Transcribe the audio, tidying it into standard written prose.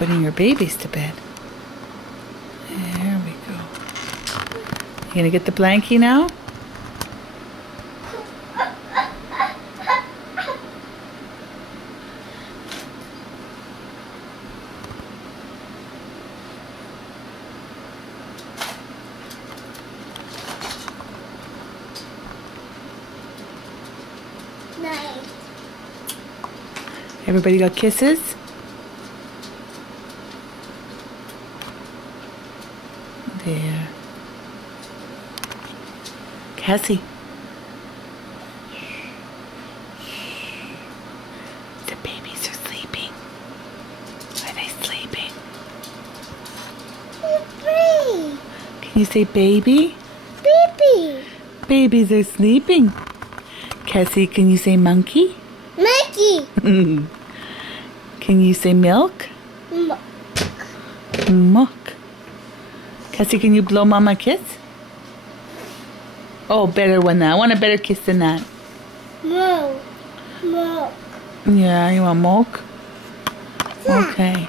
putting your babies to bed. There we go. You gonna get the blankie now? Nice. Everybody got kisses? There. Cassie. The babies are sleeping. Are they sleeping? Baby. Can you say baby? Baby. Babies are sleeping. Cassie, can you say monkey? Mickey. Can you say milk? Milk. Cassie, can you blow Mama a kiss? Oh, better one that. I want a better kiss than that. Milk. Milk. Yeah, you want milk? Yeah. Okay.